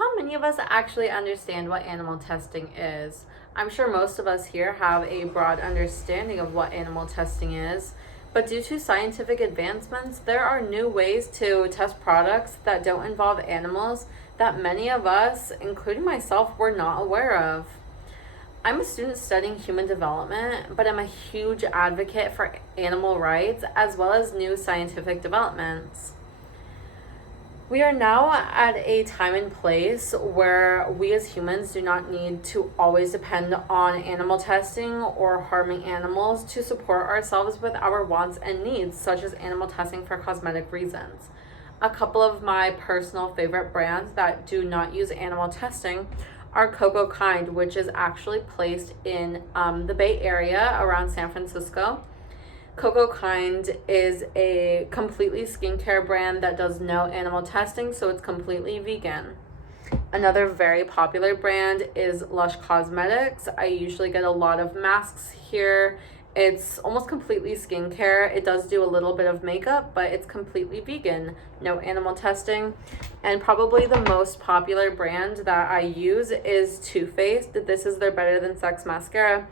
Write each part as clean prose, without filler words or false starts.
How many of us actually understand what animal testing is? I'm sure most of us here have a broad understanding of what animal testing is, but due to scientific advancements, there are new ways to test products that don't involve animals that many of us, including myself, were not aware of. I'm a student studying human development, but I'm a huge advocate for animal rights as well as new scientific developments. We are now at a time and place where we as humans do not need to always depend on animal testing or harming animals to support ourselves with our wants and needs, such as animal testing for cosmetic reasons. A couple of my personal favorite brands that do not use animal testing are CocoKind, which is actually placed in the Bay Area around San Francisco. CocoKind is a completely skincare brand that does no animal testing, so it's completely vegan. Another very popular brand is Lush Cosmetics. I usually get a lot of masks here. It's almost completely skincare. It does do a little bit of makeup, but it's completely vegan, no animal testing. And probably the most popular brand that I use is Too Faced. This is their Better Than Sex mascara,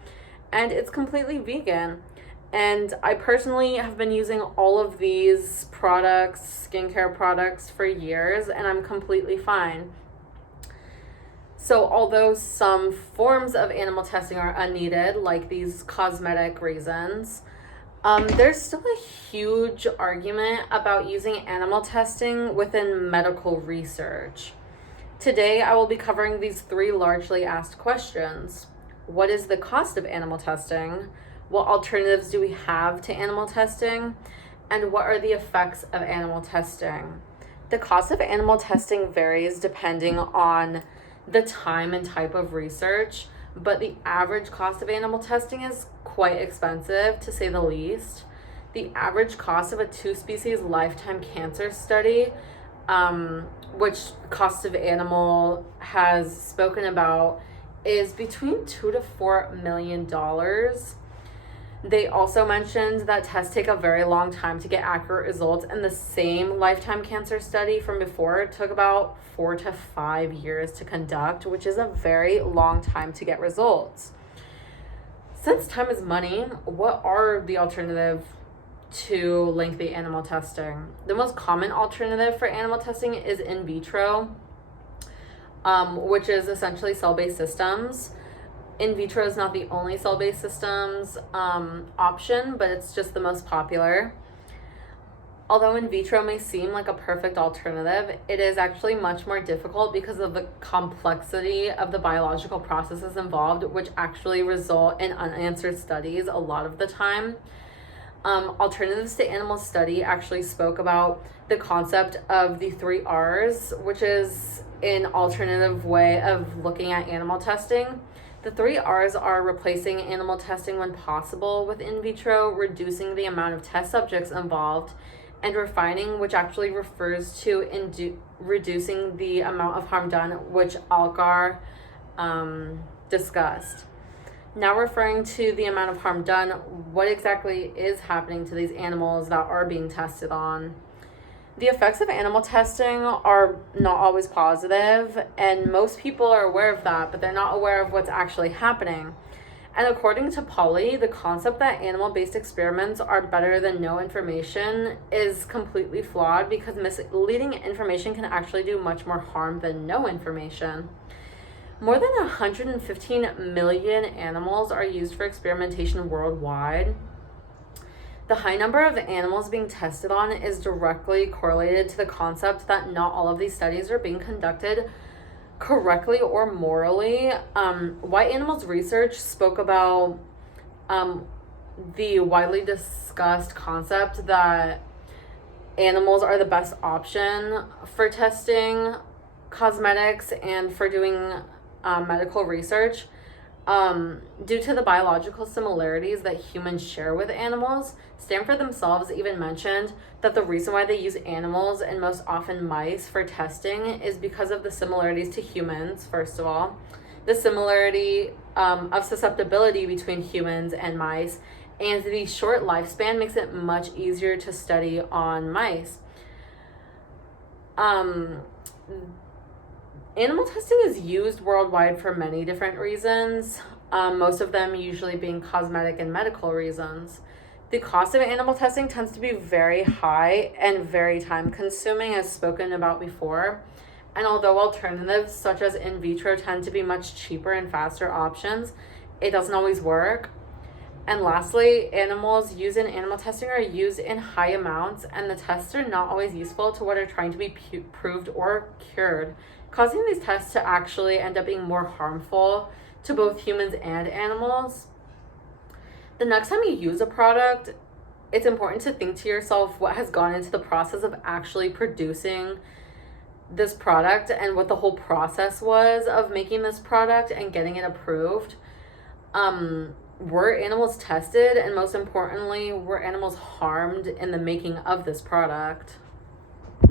and it's completely vegan. And I personally have been using all of these products, skincare products, for years, and I'm completely fine. So although some forms of animal testing are unneeded, like these cosmetic reasons, there's still a huge argument about using animal testing within medical research. Today, I will be covering these three largely asked questions. What is the cost of animal testing? What alternatives do we have to animal testing? And what are the effects of animal testing? The cost of animal testing varies depending on the time and type of research, but the average cost of animal testing is quite expensive, to say the least. The average cost of a 2-species lifetime cancer study, which Cost of Animal has spoken about, is between $2 to $4 million. They also mentioned that tests take a very long time to get accurate results, and the same lifetime cancer study from before took about 4 to 5 years to conduct, which is a very long time to get results. Since time is money, what are the alternatives to lengthy animal testing? The most common alternative for animal testing is in vitro, which is essentially cell-based systems. In vitro is not the only cell-based systems option, but it's just the most popular. Although in vitro may seem like a perfect alternative, it is actually much more difficult because of the complexity of the biological processes involved, which actually result in unanswered studies a lot of the time. Alternatives to Animal Study actually spoke about the concept of the 3 R's, which is an alternative way of looking at animal testing. The 3 R's are replacing animal testing when possible with in vitro, reducing the amount of test subjects involved, and refining, which actually refers to reducing the amount of harm done, which Algar discussed. Now referring to the amount of harm done, what exactly is happening to these animals that are being tested on? The effects of animal testing are not always positive, and most people are aware of that, but they're not aware of what's actually happening. And according to Polly, the concept that animal-based experiments are better than no information is completely flawed, because misleading information can actually do much more harm than no information. More than 115 million animals are used for experimentation worldwide. The high number of animals being tested on is directly correlated to the concept that not all of these studies are being conducted correctly or morally. White Animals Research spoke about the widely discussed concept that animals are the best option for testing cosmetics and for doing medical research. Due to the biological similarities that humans share with animals. Stanford themselves even mentioned that the reason why they use animals and most often mice for testing is because of the similarities to humans, first of all. The similarity of susceptibility between humans and mice, and the short lifespan makes it much easier to study on mice. Animal testing is used worldwide for many different reasons, most of them usually being cosmetic and medical reasons. The cost of animal testing tends to be very high and very time consuming, as spoken about before. And although alternatives such as in vitro tend to be much cheaper and faster options, it doesn't always work. And lastly, animals used in animal testing are used in high amounts, and the tests are not always useful to what are trying to be proved or cured, causing these tests to actually end up being more harmful to both humans and animals. The next time you use a product, it's important to think to yourself what has gone into the process of actually producing this product and what the whole process was of making this product and getting it approved. Were animals tested, and most importantly, were animals harmed in the making of this product?